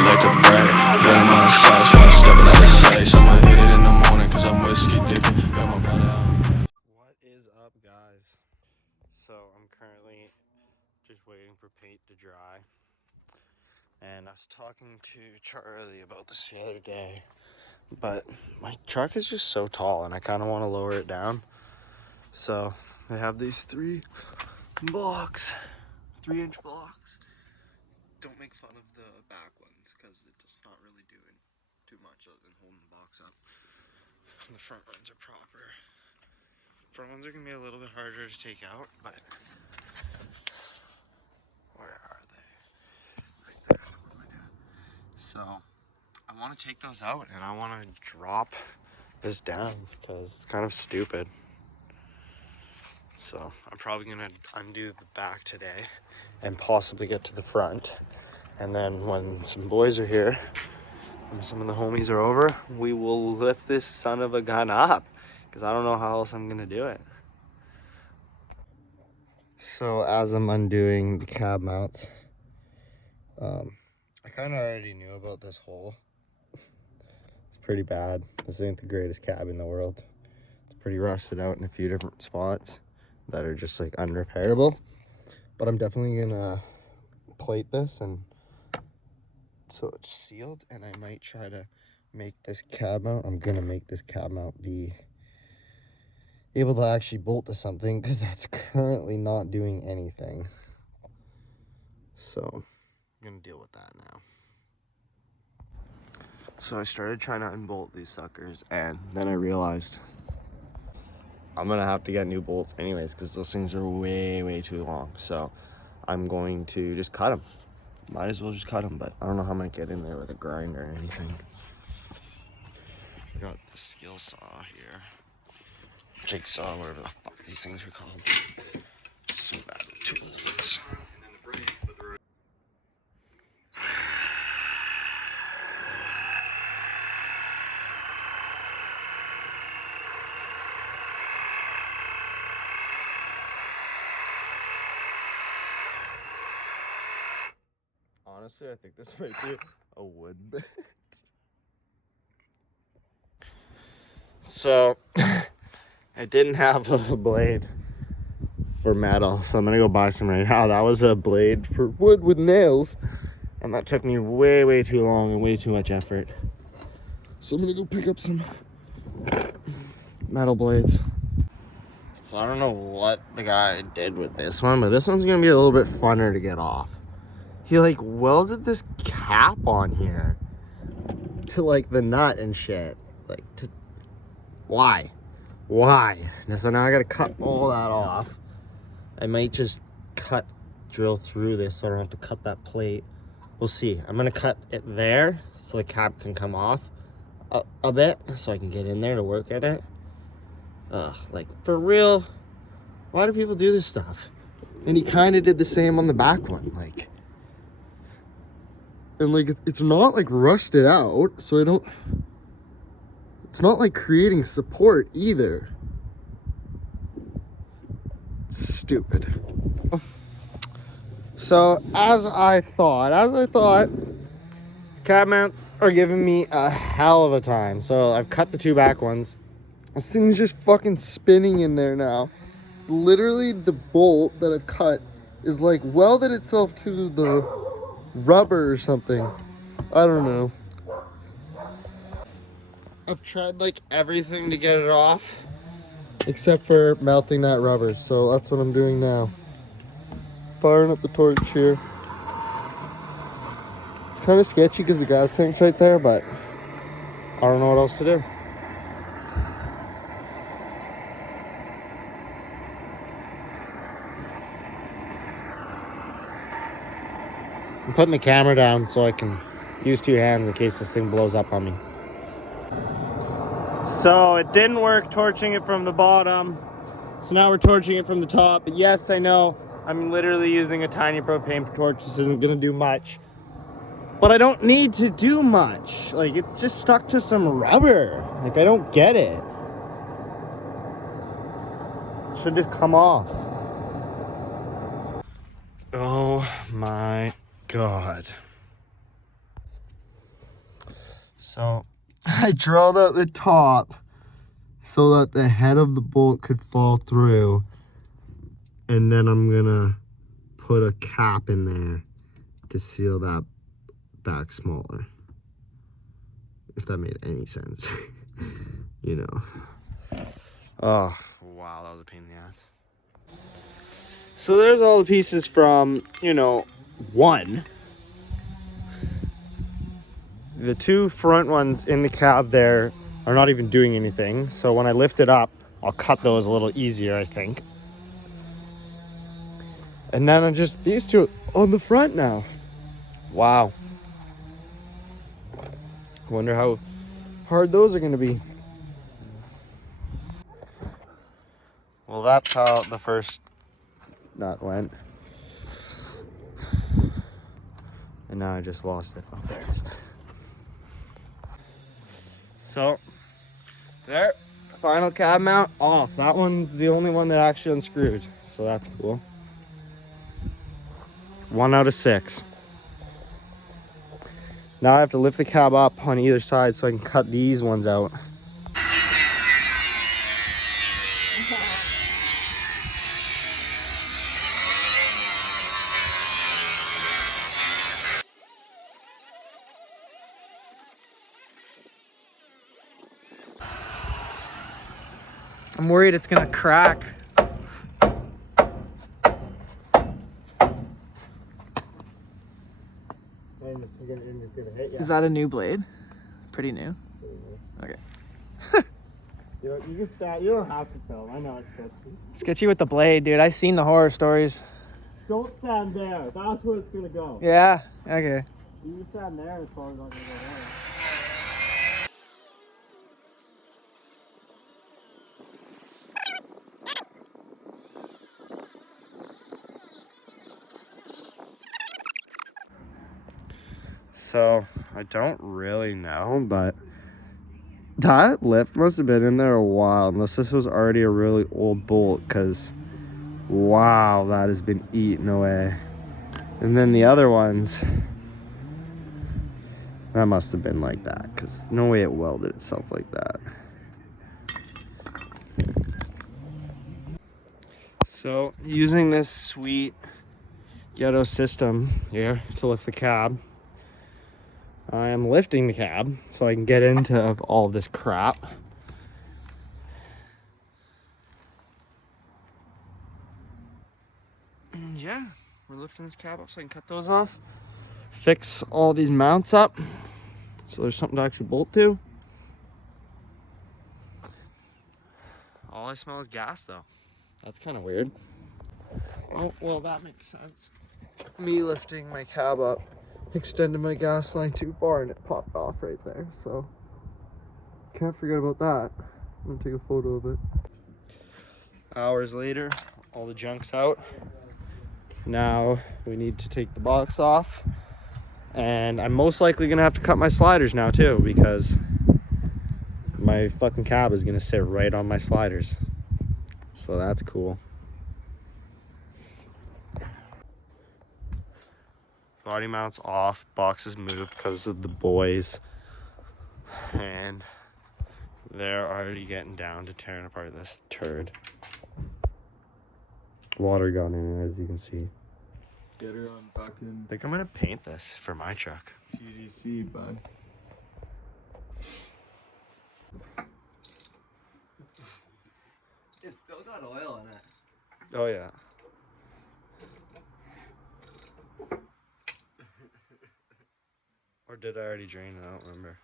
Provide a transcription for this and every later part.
really like to brag. Feeling my sauce while stepping out of sight. Someone hit it in the morning cause I'm whiskey dipping. Got my brother out. What is up, guys? So I'm currently just waiting for paint to dry. And I was talking to Charlie about this the other day, but my truck is just so tall and I kind of want to lower it down. So they have these 3-inch blocks. Don't make fun of the back ones because it's just not really doing too much other than holding the box up. The front ones are proper. Front ones are gonna be a little bit harder to take out, but where are they? Right there. That's what my dad. So I want to take those out and I want to drop this down because it's kind of stupid. So I'm probably gonna undo the back today and possibly get to the front. And then when some boys are here and some of the homies are over, we will lift this son of a gun up because I don't know how else I'm gonna do it. So as I'm undoing the cab mounts, I kind of already knew about this hole. It's pretty bad. This ain't the greatest cab in the world. It's pretty rusted out in a few different spots that are just like unrepairable. But I'm definitely gonna plate this and so it's sealed, and I might try to make this cab mount. I'm gonna make this cab mount be able to actually bolt to something because that's currently not doing anything. So I'm gonna deal with that now. So I started trying to unbolt these suckers, and then I realized I'm gonna have to get new bolts anyways because those things are way too long. So I'm going to just cut them. Might as well just cut them, but I don't know how I'm gonna get in there with a grinder or anything. I got the skill saw here. Jigsaw, whatever the fuck these things are called. Some bad tools. Honestly, I think this might be a wood bit. So, I didn't have a blade for metal, so I'm gonna go buy some right now. That was a blade for wood with nails, and that took me way too long and way too much effort. So I'm gonna go pick up some metal blades. So I don't know what the guy did with this one, but this one's gonna be a little bit funner to get off. He like welded this cap on here to like the nut and shit. Like, why? So now I gotta cut all that off. I might just drill through this so I don't have to cut that plate. We'll see. I'm gonna cut it there so the cap can come off a bit so I can get in there to work at it. Like, for real, why do people do this stuff? And he kind of did the same on the back one, like. And like, it's not like rusted out, so it's not like creating support either. Stupid. So as I thought, cab mounts are giving me a hell of a time. So I've cut the 2 back ones. This thing's just fucking spinning in there now. Literally the bolt that I've cut is like welded itself to the rubber or something. I don't know. I've tried like everything to get it off except for melting that rubber. So that's what I'm doing now. Firing up the torch here. It's kind of sketchy because the gas tank's right there, but I don't know what else to do. I'm putting the camera down so I can use 2 hands in case this thing blows up on me. So it didn't work torching it from the bottom. So now we're torching it from the top. But yes, I know I'm literally using a tiny propane torch. This isn't gonna do much. But I don't need to do much. Like, it's just stuck to some rubber. Like, I don't get it. It should just come off. Oh my God. So I drilled out the top so that the head of the bolt could fall through. And then I'm gonna put a cap in there to seal that back smaller. If that made any sense. You know. Oh, wow, that was a pain in the ass. So there's all the pieces from, you know, one. The two front ones in the cab there are not even doing anything. So when I lift it up, I'll cut those a little easier, I think. And then I'm just these two on the front now. Wow. I wonder how hard those are going to be. Well, that's how the first nut went. And now I just lost it. Oh, there it is. So, there. Final cab mount off. That one's the only one that actually unscrewed. So that's cool. 1 out of 6. Now I have to lift the cab up on either side so I can cut these ones out. I'm worried it's gonna crack. And it's gonna hit you. Is that a new blade? Pretty new. Okay. You can start. You don't have to film. I know it's sketchy. Sketchy with the blade, dude. I've seen the horror stories. Don't stand there. That's where it's gonna go. Yeah. Okay. You stand there, it's probably not gonna go there. So I don't really know, but that lift must have been in there a while, unless this was already a really old bolt, because wow, that has been eaten away. And then the other ones, that must have been like that, because no way it welded itself like that. So using this sweet ghetto system here to lift the cab, I am lifting the cab so I can get into all this crap. And yeah, we're lifting this cab up so I can cut those off. Fix all these mounts up so there's something to actually bolt to. All I smell is gas though. That's kind of weird. Oh, well, that makes sense. Me lifting my cab up extended my gas line too far and it popped off right there, so can't forget about that. I'm gonna take a photo of it. Hours later, all the junk's out. Now we need to take the box off, and I'm most likely gonna have to cut my sliders now too, because my fucking cab is gonna sit right on my sliders, so that's cool. Body mounts off, boxes moved because of the boys, and they're already getting down to tearing apart this turd. Water got in it, as you can see. Get her on fucking I think I'm gonna paint this for my truck. TDC, bud. It's still got oil in it. Oh yeah. Or did I already drain it? I don't remember.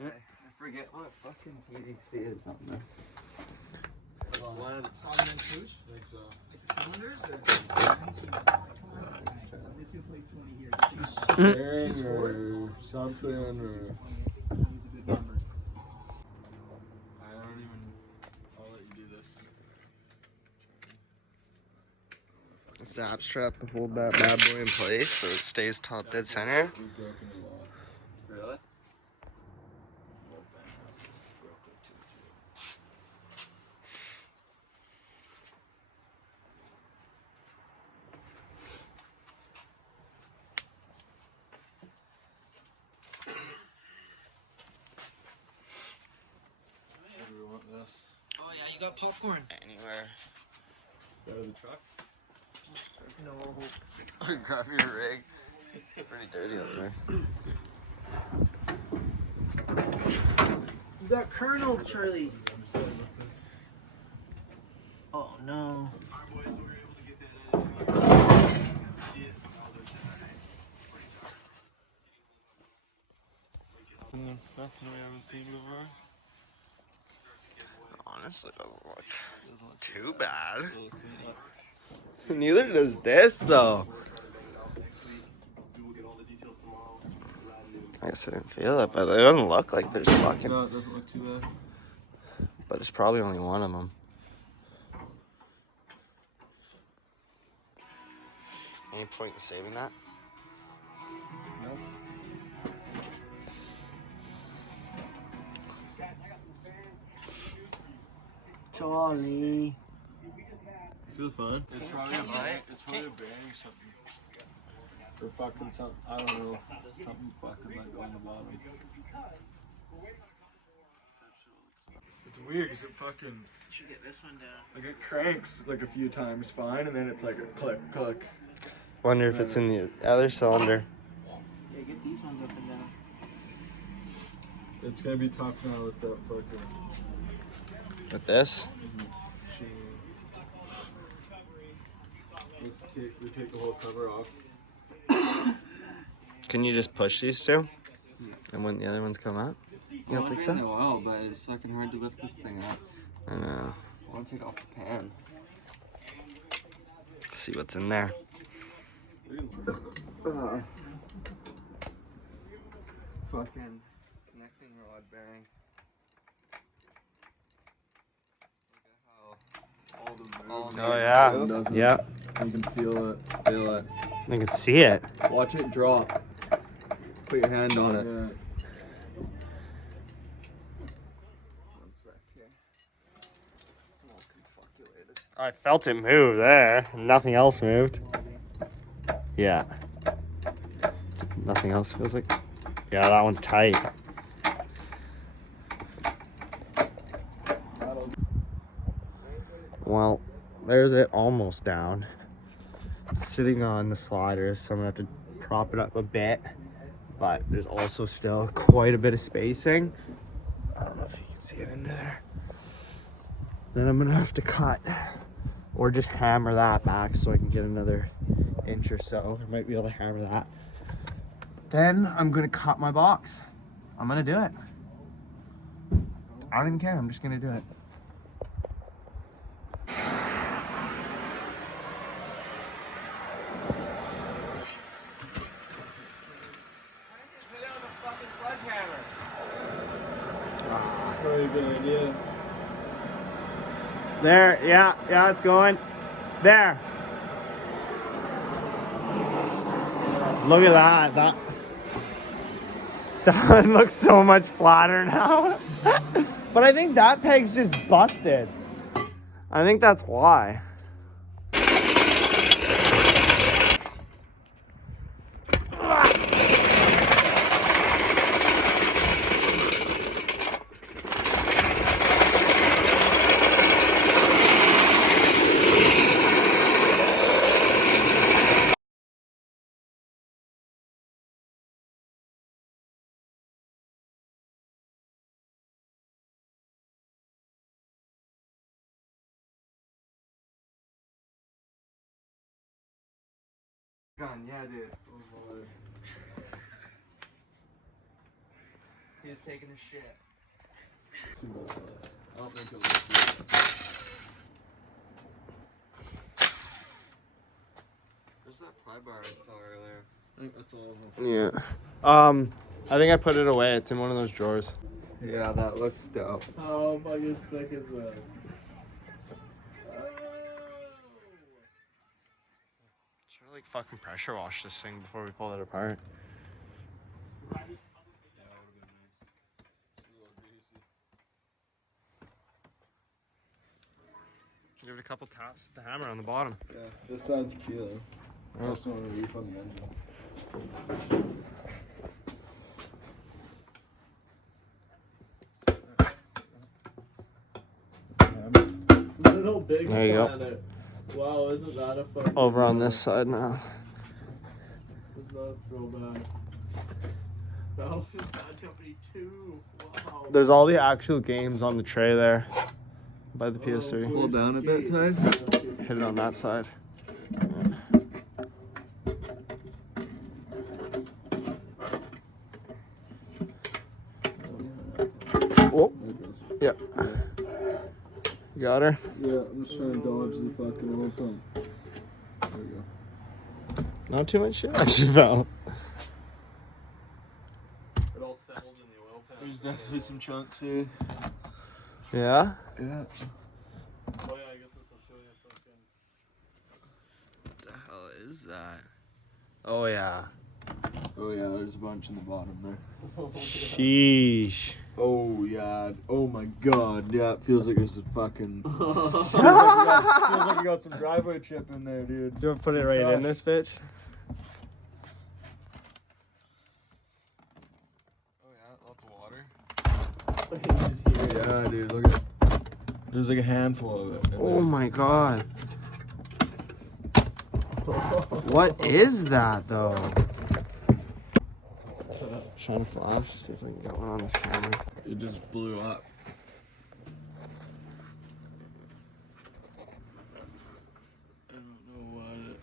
Okay. I forget what fucking TDC is on this. Or something, or I don't even. I'll let you do this. Zap strap to hold that bad boy in place so it stays top dead center. We've broken a lot. Really? you got popcorn? Anywhere. Go to the truck. No. Grab your rig. It's pretty dirty up there. You got Colonel, Charlie. Oh no. Nothing we haven't seen before. Honestly, doesn't look too bad. Neither does this, though. I guess I didn't feel it, but it doesn't look like there's fucking. No, it doesn't look too bad. But it's probably only one of them. Any point in saving that? Nope. Charlie. Feel fun. It's probably a bearing. It's probably a bearing or something. Or fucking something. I don't know. Something fucking like on the bottom. It's weird because it fucking. Should get this one down. Like it cranks like a few times fine, and then it's like a click, click. Wonder if it's in the other cylinder. Yeah, get these ones up and down. It's gonna be tough now with that fucking. With this? Let's take the whole cover off. Can you just push these two? And when the other ones come up? You don't think so? I will, but it's fucking hard to lift this thing up. I know. I want to take off the pan. Let's see what's in there. Fucking connecting rod bearing. Look at how all the Oh yeah. Doesn't it? Yep. You can feel it. Feel it. I can see it. Watch it drop. Put your hand on it. Yeah. One sec here. I'm all confoculated. I felt it move there. Nothing else moved. Yeah. Nothing else feels like. Yeah, that one's tight. Well, there's it almost down. It's sitting on the sliders, so I'm gonna have to prop it up a bit. But there's also still quite a bit of spacing. I don't know if you can see it in there. Then I'm gonna have to cut or just hammer that back so I can get another inch or so. I might be able to hammer that. Then I'm gonna cut my box. I'm gonna do it. I don't even care, I'm just gonna do it. Probably a good idea. There, yeah, it's going. There. Look at that. That one looks so much flatter now. But I think that peg's just busted. I think that's why. Gun, yeah, dude. He's taking a shit. Too much left. I don't think it'll look good. There's that pry bar I saw earlier. I think that's all of them. Yeah. I think I put it away. It's in one of those drawers. Yeah, that looks dope. How fucking sick is this? Should we like fucking pressure wash this thing before we pull it apart? Give it a couple taps with the hammer on the bottom. Yeah, this sounds cute. I just want to refund the engine. Little Big There you go. Planet. Wow, isn't that a fucking... Over on this side now. Isn't that a throwback? Battlefield Bad Company 2. Wow. There's all the actual games on the tray there by the PS3. Hold down at that time. Hit it on that side. Oh, yeah. You got her? Yeah, I'm just trying to dodge the fucking oil pump. There we go. Not too much shit actually fell. It all settled in the oil pan. There's definitely some chunks here. Yeah? Yeah. Oh yeah, I guess this will show you fucking... What the hell is that? Oh yeah. Oh yeah, there's a bunch in the bottom there. Sheesh. Oh yeah. Oh my god. Yeah, it feels like there's a fucking... feels like you got some driveway chip in there, dude. Do you want to put it right in this bitch? Oh yeah, lots of water. Yeah, dude, look at... There's like a handful of it. Oh my god. What is that though? Trying to flash, see if I can get one on this camera. It just blew up. I don't know what it...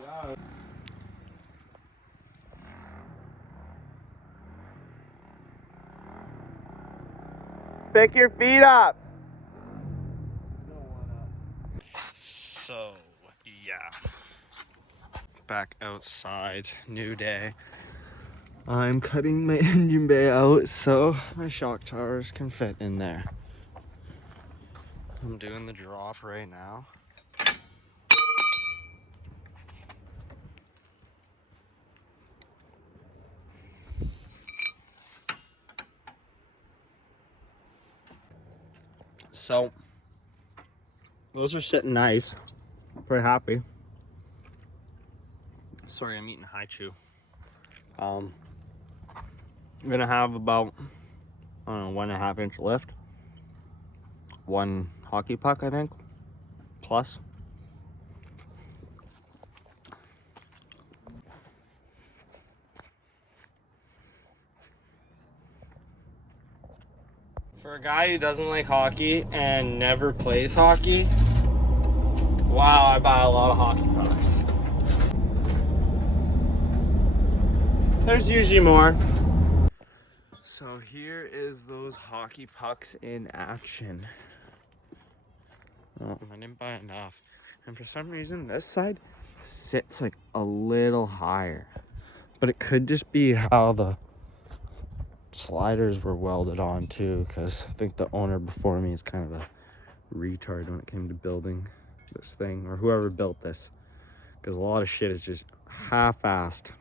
Yeah. Pick your feet up. So, yeah. Back outside, new day. I'm cutting my engine bay out so my shock towers can fit in there. I'm doing the drop right now. So, those are sitting nice. Pretty happy. Sorry, I'm eating high chew. I'm gonna have about, I don't know, 1.5 inch lift. One hockey puck, I think, plus. For a guy who doesn't like hockey and never plays hockey, wow, I buy a lot of hockey pucks. There's usually more. So here is those hockey pucks in action. Oh, I didn't buy enough. And for some reason, this side sits like a little higher. But it could just be how the sliders were welded on too, because I think the owner before me is kind of a retard when it came to building this thing, or whoever built this, because a lot of shit is just half-assed.